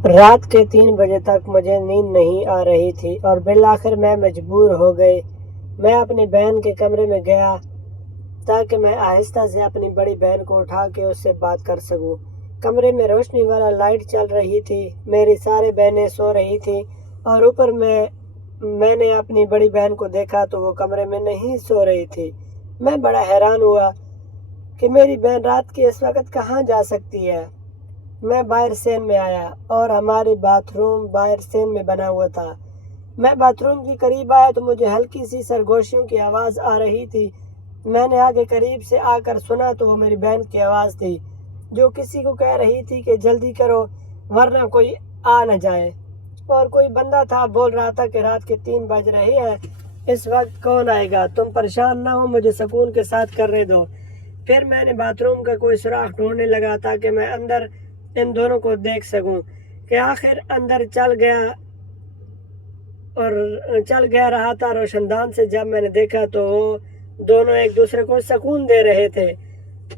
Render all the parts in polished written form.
رات کے 3 بجے تک مجھے نیند نہیں آ رہی تھی اور بالآخر میں مجبور ہو گئی۔ میں اپنی بہن کے کمرے میں گیا تاکہ میں آہستہ سے اپنی بڑی بہن کو اٹھا کے اس سے بات کر سکوں۔ کمرے میں روشنی والا لائٹ چل رہی تھی، میری ساری بہنیں سو رہی تھیں اور اوپر میں نے اپنی بڑی بہن کو دیکھا تو وہ کمرے میں نہیں سو رہی تھی۔ میں بڑا حیران ہوا کہ میری بہن رات کے اس وقت کہاں جا سکتی ہے۔ میں باہر سین میں آیا اور ہماری باتھ روم باہر سین میں بنا ہوا تھا۔ میں باتھ روم کے قریب آیا تو مجھے ہلکی سی سرگوشیوں کی آواز آ رہی تھی۔ میں نے آگے قریب سے آ کر سنا تو وہ میری بہن کی آواز تھی جو کسی کو کہہ رہی تھی کہ جلدی کرو ورنہ کوئی آ نہ جائے، اور کوئی بندہ تھا بول رہا تھا کہ رات کے 3 بج رہے ہیں، اس وقت کون آئے گا، تم پریشان نہ ہو، مجھے سکون کے ساتھ کرنے دو۔ پھر میں نے باتھ روم کا کوئی سوراخ ڈھونڈنے لگا تاکہ میں اندر ان دونوں کو دیکھ سکوں کہ آخر اندر چل گیا رہا تھا روشن دان سے۔ جب میں نے دیکھا تو وہ دونوں ایک دوسرے کو سکون دے رہے تھے۔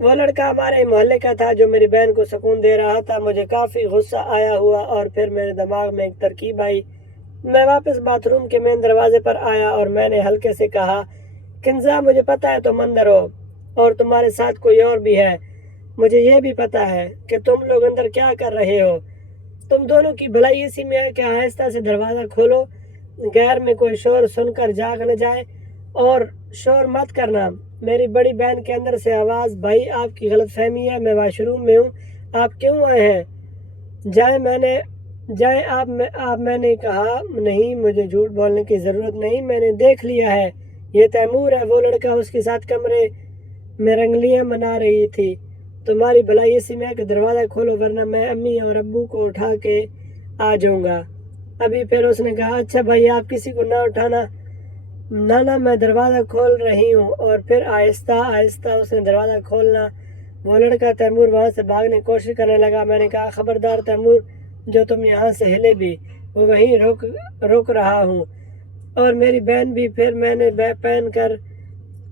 وہ لڑکا ہمارے محلے کا تھا جو میری بہن کو سکون دے رہا تھا۔ مجھے کافی غصہ آیا ہوا اور پھر میرے دماغ میں ایک ترکیب آئی۔ میں واپس باتھ روم کے مین دروازے پر آیا اور میں نے ہلکے سے کہا، کنزا مجھے پتہ ہے تم اندر ہو اور تمہارے ساتھ کوئی اور بھی ہے۔ مجھے یہ بھی پتہ ہے کہ تم لوگ اندر کیا کر رہے ہو۔ تم دونوں کی بھلائی اسی میں ہے کہ آہستہ سے دروازہ کھولو، غیر میں کوئی شور سن کر جاگ نہ جائے، اور شور مت کرنا۔ میری بڑی بہن کے اندر سے آواز، بھائی آپ کی غلط فہمی ہے، میں واش روم میں ہوں، آپ کیوں آئے ہیں؟ جائیں آپ میں نے کہا، نہیں مجھے جھوٹ بولنے کی ضرورت نہیں، میں نے دیکھ لیا ہے، یہ تیمور ہے۔ وہ لڑکا اس کے ساتھ کمرے میں رنگلیاں منا رہی تھی۔ تمہاری بھلائی اسی میں ہے کہ دروازہ کھولو ورنہ میں امی اور ابو کو اٹھا کے آ جاؤں گا ابھی۔ پھر اس نے کہا، اچھا بھائی آپ کسی کو نہ اٹھانا۔ نانا میں دروازہ کھول رہی ہوں، اور پھر آہستہ آہستہ اس نے دروازہ کھولنا۔ وہ لڑکا تیمور وہاں سے بھاگنے کی کوشش کرنے لگا۔ میں نے کہا، خبردار تیمور، جو تم یہاں سے ہلے بھی، وہ وہیں رک رہا ہوں، اور میری بہن بھی۔ پھر میں نے پہن کر،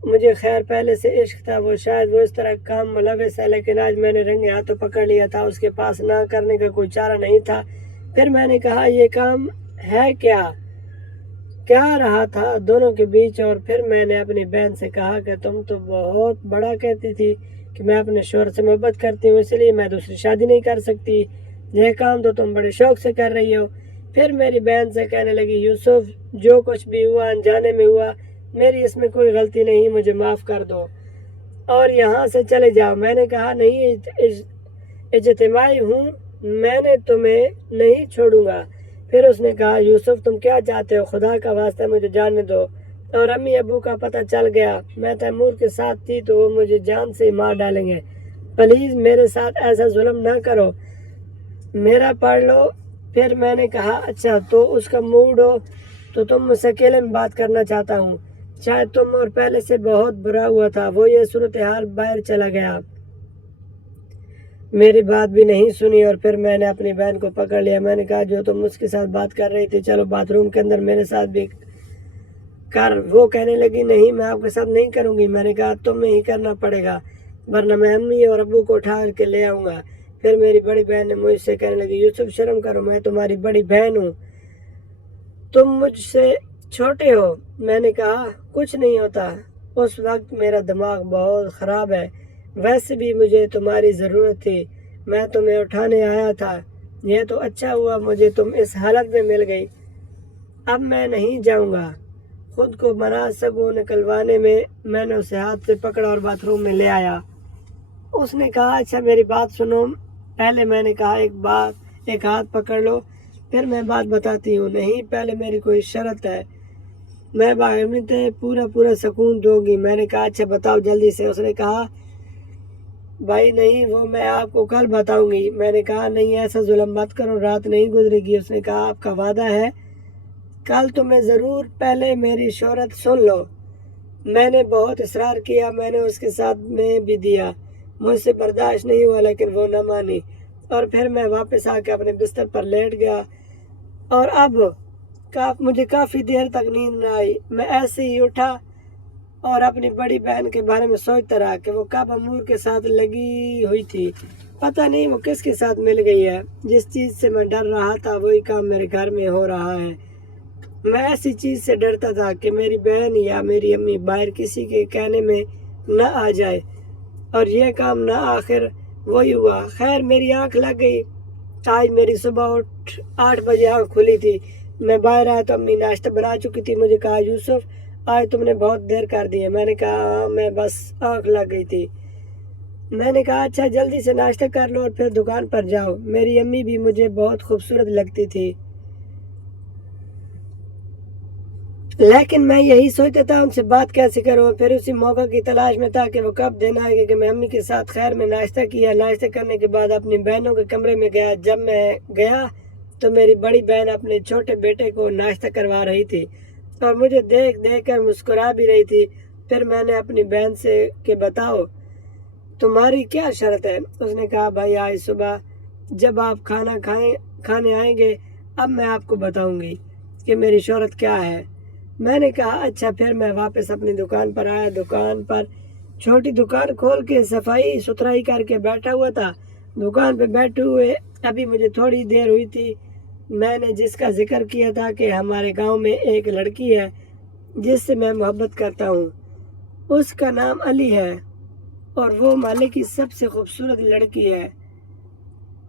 مجھے خیر پہلے سے عشق تھا، وہ شاید وہ اس طرح کام ملوث ہے، لیکن آج میں نے رنگے ہاتھوں پکڑ لیا تھا، اس کے پاس نہ کرنے کا کوئی چارہ نہیں تھا۔ پھر میں نے کہا، یہ کام ہے کیا رہا تھا دونوں کے بیچ؟ اور پھر میں نے اپنی بہن سے کہا کہ تم تو بہت بڑا کہتی تھی کہ میں اپنے شوہر سے محبت کرتی ہوں، اس لیے میں دوسری شادی نہیں کر سکتی، یہ کام تو تم بڑے شوق سے کر رہی ہو۔ پھر میری بہن سے کہنے لگی، یوسف جو کچھ بھی ہوا انجانے میں ہوا، میری اس میں کوئی غلطی نہیں، مجھے معاف کر دو اور یہاں سے چلے جاؤ۔ میں نے کہا، نہیں، اجتماعی ہوں، میں نے تمہیں نہیں چھوڑوں گا۔ پھر اس نے کہا، یوسف تم کیا چاہتے ہو؟ خدا کا واسطہ مجھے جانے دو، اور امی ابو کا پتہ چل گیا میں تیمور کے ساتھ تھی تو وہ مجھے جان سے مار ڈالیں گے، پلیز میرے ساتھ ایسا ظلم نہ کرو، میرا پڑھ لو۔ پھر میں نے کہا، اچھا تو اس کا موڈ ہو تو تم مجھ سے اکیلے میں بات کرنا چاہتا ہوں، شاید تم اور پہلے سے بہت برا ہوا تھا۔ وہ یہ صورتحال باہر چلا گیا، میری بات بھی نہیں سنی، اور پھر میں نے اپنی بہن کو پکڑ لیا۔ میں نے کہا، جو تم اس کے ساتھ بات کر رہی تھی، چلو باتھ روم کے اندر میرے ساتھ بھی کر۔ وہ کہنے لگی، نہیں میں آپ کے ساتھ نہیں کروں گی۔ میں نے کہا، تمہیں ہی کرنا پڑے گا ورنہ میں امی اور ابو کو اٹھا کے لے آؤں گا۔ پھر میری بڑی بہن نے مجھ سے کہنے لگی، یوسف شرم کرو، میں تمہاری بڑی بہن ہوں، تم مجھ سے چھوٹے ہو۔ میں نے کہا، کچھ نہیں ہوتا، اس وقت میرا دماغ بہت خراب ہے، ویسے بھی مجھے تمہاری ضرورت تھی، میں تمہیں اٹھانے آیا تھا، یہ تو اچھا ہوا مجھے تم اس حالت میں مل گئی، اب میں نہیں جاؤں گا۔ خود کو منا سکوں نکلوانے میں نے اسے ہاتھ سے پکڑا اور باتھ روم میں لے آیا۔ اس نے کہا، اچھا میری بات سنو پہلے۔ میں نے کہا، ایک ہاتھ پکڑ لو پھر میں بات بتاتی ہوں۔ نہیں، پہلے میری کوئی شرط ہے، میں باقاعدہ پورا سکون دوں گی۔ میں نے کہا، اچھا بتاؤ جلدی سے۔ اس نے کہا، بھائی نہیں، وہ میں آپ کو کل بتاؤں گی۔ میں نے کہا، نہیں ایسا ظلم مت کرو، رات نہیں گزرے گی۔ اس نے کہا، آپ کا وعدہ ہے؟ کل تو میں ضرور، پہلے میری شہرت سن لو۔ میں نے بہت اصرار کیا، میں نے اس کے ساتھ میں بھی دیا، مجھ سے برداشت نہیں ہوا، لیکن وہ نہ مانی، اور پھر میں واپس آ کے اپنے بستر پر لیٹ گیا، اور اب مجھے کافی دیر تک نیند نہ آئی۔ میں ایسے ہی اٹھا اور اپنی بڑی بہن کے بارے میں سوچتا رہا کہ وہ کب امور کے ساتھ لگی ہوئی تھی۔ پتہ نہیں وہ کس کے ساتھ مل گئی ہے۔ جس چیز سے میں ڈر رہا تھا وہی کام میرے گھر میں ہو رہا ہے۔ میں ایسی چیز سے ڈرتا تھا کہ میری بہن یا میری امی باہر کسی کے کہنے میں نہ آ جائے، اور یہ کام نہ آخر وہی ہوا۔ خیر میری آنکھ لگ گئی۔ آج میری صبح 8 بجے آنکھ کھلی تھی۔ میں باہر آیا تو امی ناشتہ بنا چکی تھی۔ مجھے کہا یوسف آج تم نے بہت دیر کر دی ہے۔ میں نے کہا ہاں، میں بس آنکھ لگ گئی تھی۔ میں نے کہا اچھا جلدی سے ناشتہ کر لو اور پھر دکان پر جاؤ۔ میری امی بھی مجھے بہت خوبصورت لگتی تھی، لیکن میں یہی سوچتا تھا ان سے بات کیسے کروں۔ پھر اسی موقع کی تلاش میں تھا کہ وہ کب دن آئے گا کہ میں امی کے ساتھ خیر میں ناشتہ کیا۔ ناشتہ کرنے کے بعد اپنی بہنوں کے کمرے میں گیا۔ جب میں گیا تو میری بڑی بہن اپنے چھوٹے بیٹے کو ناشتہ کروا رہی تھی اور مجھے دیکھ دیکھ کر مسکرا بھی رہی تھی۔ پھر میں نے اپنی بہن سے کہ بتاؤ تمہاری کیا شرط ہے؟ اس نے کہا بھائی آج صبح جب آپ کھانے آئیں گے اب میں آپ کو بتاؤں گی کہ میری شہرت کیا ہے۔ میں نے کہا اچھا۔ پھر میں واپس اپنی دکان پر آیا۔ دکان پر چھوٹی دکان کھول کے صفائی ستھرائی کر کے بیٹھا ہوا تھا۔ دکان پہ بیٹھے ہوئے ابھی مجھے تھوڑی دیر ہوئی تھی، میں نے جس کا ذکر کیا تھا کہ ہمارے گاؤں میں ایک لڑکی ہے جس سے میں محبت کرتا ہوں، اس کا نام علی ہے اور وہ محلے کی سب سے خوبصورت لڑکی ہے۔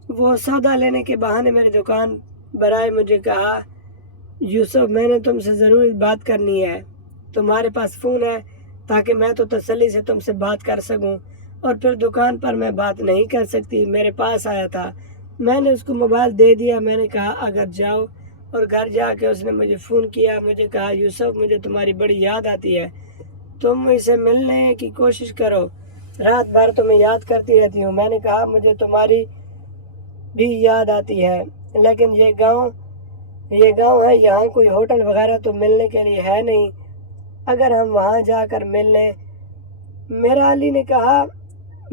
وہ سودا لینے کے بہانے میری دکان پر آئے۔ مجھے کہا یوسف میں نے تم سے ضروری بات کرنی ہے، تمہارے پاس فون ہے تاکہ میں تو تسلی سے تم سے بات کر سکوں، اور پھر دکان پر میں بات نہیں کر سکتی۔ میرے پاس آیا تھا، میں نے اس کو موبائل دے دیا۔ میں نے کہا اگر جاؤ، اور گھر جا کے اس نے مجھے فون کیا۔ مجھے کہا یوسف مجھے تمہاری بڑی یاد آتی ہے، تم اسے ملنے کی کوشش کرو، رات بھر تمہیں یاد کرتی رہتی ہوں۔ میں نے کہا مجھے تمہاری بھی یاد آتی ہے، لیکن یہ گاؤں ہے، یہاں کوئی ہوٹل وغیرہ تو ملنے کے لیے ہے نہیں، اگر ہم وہاں جا کر مل لیں۔ میرا علی نے کہا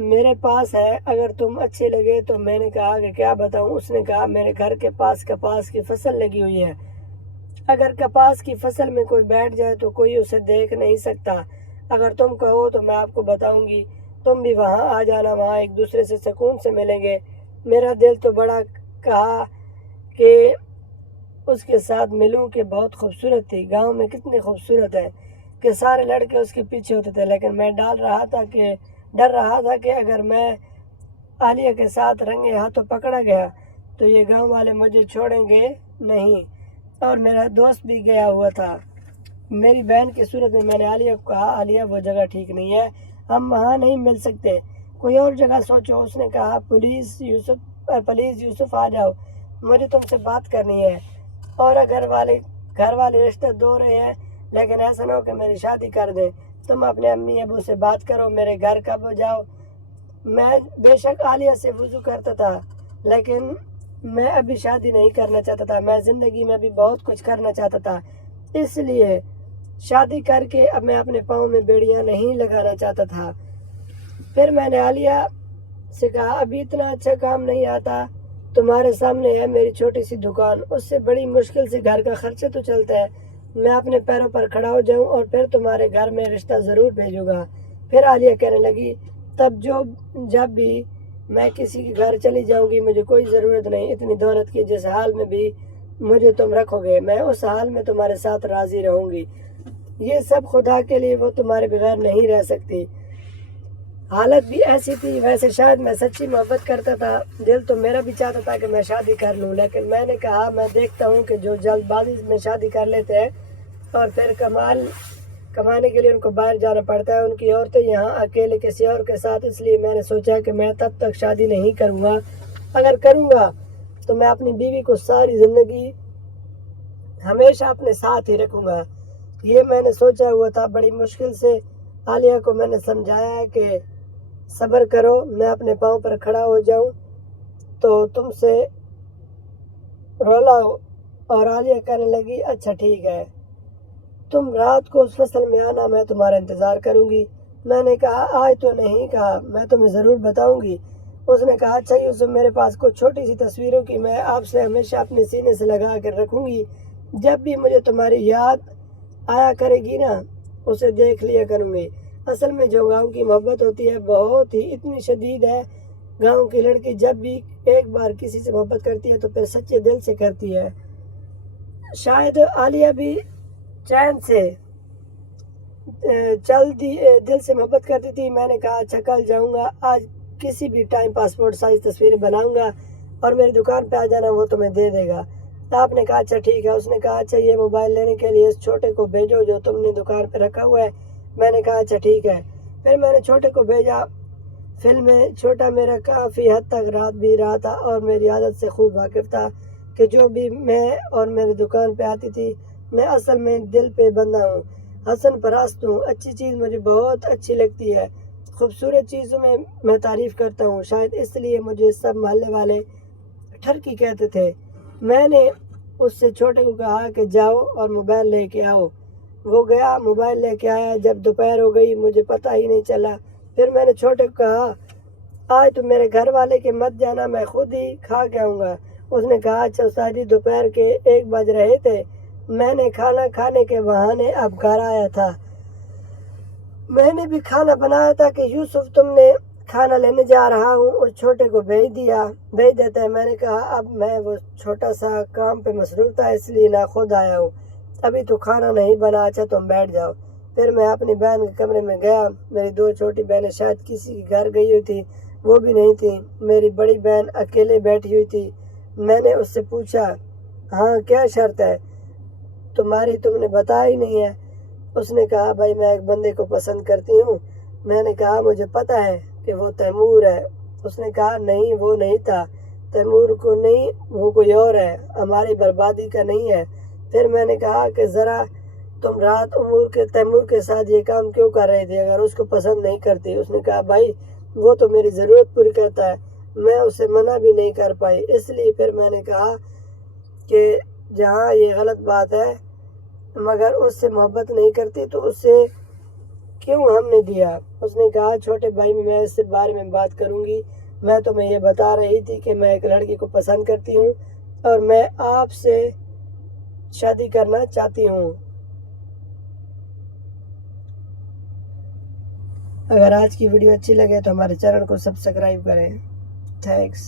میرے پاس ہے، اگر تم اچھے لگے تو۔ میں نے کہا کہ کیا بتاؤں؟ اس نے کہا میرے گھر کے پاس کپاس کی فصل لگی ہوئی ہے، اگر کپاس کی فصل میں کوئی بیٹھ جائے تو کوئی اسے دیکھ نہیں سکتا، اگر تم کہو تو میں آپ کو بتاؤں گی، تم بھی وہاں آ جانا، وہاں ایک دوسرے سے سکون سے ملیں گے۔ میرا دل تو بڑا کہا کہ اس کے ساتھ ملوں کہ بہت خوبصورت تھی، گاؤں میں کتنی خوبصورت ہے کہ سارے لڑکے اس کے پیچھے ہوتے تھے، لیکن میں ڈر رہا تھا کہ اگر میں عالیہ کے ساتھ رنگے ہاتھوں پکڑا گیا تو یہ گاؤں والے مجھے چھوڑیں گے نہیں، اور میرا دوست بھی گیا ہوا تھا۔ میری بہن کی صورت میں میں نے عالیہ کو کہا عالیہ وہ جگہ ٹھیک نہیں ہے، ہم وہاں نہیں مل سکتے، کوئی اور جگہ سوچو۔ اس نے کہا پلیز یوسف آ جاؤ، مجھے تم سے بات کرنی ہے، اور گھر والے رشتہ دو رہے ہیں، لیکن ایسا نہ ہو کہ میری شادی کر دیں۔ تم اپنے امی ابو سے بات کرو، میرے گھر کب جاؤ۔ میں بے شک عالیہ سے وضو کرتا تھا، لیکن میں ابھی شادی نہیں کرنا چاہتا تھا، میں زندگی میں بھی بہت کچھ کرنا چاہتا تھا، اس لیے شادی کر کے اب میں اپنے پاؤں میں بیڑیاں نہیں لگانا چاہتا تھا۔ پھر میں نے عالیہ سے کہا ابھی اتنا اچھا کام نہیں آتا، تمہارے سامنے ہے میری چھوٹی سی دکان، اس سے بڑی مشکل سے گھر کا خرچہ تو چلتا ہے، میں اپنے پیروں پر کھڑا ہو جاؤں اور پھر تمہارے گھر میں رشتہ ضرور بھیجوں گا۔ پھر عالیہ کہنے لگی جب بھی میں کسی کے گھر چلی جاؤں گی مجھے کوئی ضرورت نہیں اتنی دولت کی، جس حال میں بھی مجھے تم رکھو گے میں اس حال میں تمہارے ساتھ راضی رہوں گی، یہ سب خدا کے لیے، وہ تمہارے بغیر نہیں رہ سکتی۔ حالت بھی ایسی تھی، ویسے شاید میں سچی محبت کرتا تھا، دل تو میرا بھی چاہتا تھا کہ میں شادی کر لوں، لیکن میں نے کہا میں دیکھتا ہوں کہ جو جلد بازی میں شادی کر لیتے ہیں اور پھر کمانے کے لیے ان کو باہر جانا پڑتا ہے، ان کی عورتیں یہاں اکیلے کسی اور کے ساتھ، اس لیے میں نے سوچا کہ میں تب تک شادی نہیں کروں گا، اگر کروں گا تو میں اپنی بیوی کو ساری زندگی ہمیشہ اپنے ساتھ ہی رکھوں گا، یہ میں نے سوچا ہوا تھا۔ بڑی مشکل سے عالیہ کو میں نے سمجھایا کہ صبر کرو، میں اپنے پاؤں پر کھڑا ہو جاؤں تو تم سے رولا ہو، اور عالیہ کہنے لگی اچھا ٹھیک ہے، تم رات کو اس فصل میں آنا، میں تمہارا انتظار کروں گی۔ میں نے کہا آج تو نہیں، کہا میں تمہیں ضرور بتاؤں گی۔ اس نے کہا اچھا یوسف میرے پاس کچھ چھوٹی سی تصویروں کی میں آپ سے ہمیشہ اپنے سینے سے لگا کر رکھوں گی، جب بھی مجھے تمہاری یاد آیا کرے گی نا اسے دیکھ لیا کروں گی۔ اصل میں جو گاؤں کی محبت ہوتی ہے بہت ہی اتنی شدید ہے۔ گاؤں کی لڑکی جب بھی ایک بار کسی سے محبت کرتی ہے تو پھر سچے دل سے کرتی ہے۔ شاید عالیہ بھی چین سے دل سے محبت کرتی تھی۔ میں نے کہا اچھا کل جاؤں گا، آج کسی بھی ٹائم پاسپورٹ سائز تصویریں بناؤں گا اور میری دکان پہ آ جانا، وہ تمہیں دے دے گا۔ آپ نے کہا اچھا ٹھیک ہے۔ اس نے کہا اچھا یہ موبائل لینے کے لیے اس چھوٹے کو بھیجو جو تم نے دکان پہ رکھا ہوا ہے۔ میں نے کہا اچھا ٹھیک ہے۔ پھر میں نے چھوٹے کو بھیجا۔ فلم میں چھوٹا میرا کافی حد تک رات بھی رہا تھا اور میری عادت سے خوب واقف تھا کہ جو بھی میں اور میری دکان پہ آتی تھی میں اصل میں دل پہ بندہ ہوں، حسن پرست ہوں۔ اچھی چیز مجھے بہت اچھی لگتی ہے، خوبصورت چیزوں میں تعریف کرتا ہوں، شاید اس لیے مجھے سب محلے والے ٹھرکی کہتے تھے۔ میں نے اس سے چھوٹے کو کہا کہ جاؤ اور موبائل لے کے آؤ۔ وہ گیا، موبائل لے کے آیا۔ جب دوپہر ہو گئی مجھے پتہ ہی نہیں چلا۔ پھر میں نے چھوٹے کو کہا آج تو میرے گھر والے کے مت جانا، میں خود ہی کھا کے آؤں گا۔ اس نے کہا اچھا استاد جی دوپہر کے 1 بج رہے تھے، میں نے کھانا کھانے کے بہانے اب گھر آیا تھا۔ میں نے بھی کھانا بنایا تھا کہ یوسف تم نے کھانا لینے جا رہا ہوں، اس چھوٹے کو بھیج دیتا ہے۔ میں نے کہا اب میں وہ چھوٹا سا کام پہ مصروف تھا اس لیے نہ خود آیا ہوں، ابھی تو کھانا نہیں بنا، اچھا تم بیٹھ جاؤ۔ پھر میں اپنی بہن کے کمرے میں گیا۔ میری 2 چھوٹی بہنیں شاید کسی کے گھر گئی ہوئی تھی، وہ بھی نہیں تھی۔ میری بڑی بہن اکیلے بیٹھی ہوئی تھی۔ میں نے اس سے پوچھا ہاں کیا شرط ہے تمہاری، تم نے بتایا ہی نہیں ہے۔ اس نے کہا بھائی میں ایک بندے کو پسند کرتی ہوں۔ میں نے کہا مجھے پتہ ہے کہ وہ تیمور ہے۔ اس نے کہا نہیں وہ نہیں تھا، تیمور کو نہیں، وہ کوئی اور ہے، ہماری بربادی کا نہیں ہے۔ پھر میں نے کہا کہ ذرا تم رات تیمور کے ساتھ یہ کام کیوں کر رہی تھی اگر اس کو پسند نہیں کرتی؟ اس نے کہا بھائی وہ تو میری ضرورت پوری کرتا ہے، میں اسے منع بھی نہیں کر پائی، اس لیے پھر میں نے کہا کہ جہاں یہ غلط بات ہے مگر اس سے محبت نہیں کرتی تو اس سے کیوں ہم نے دیا؟ اس نے کہا چھوٹے بھائی میں اس بارے میں بات کروں گی، میں تمہیں یہ بتا رہی تھی کہ میں ایک لڑکی کو پسند کرتی ہوں اور میں آپ سے شادی کرنا چاہتی ہوں۔ اگر آج کی ویڈیو اچھی لگے تو ہمارے چینل کو سبسکرائب کریں۔ تھینکس۔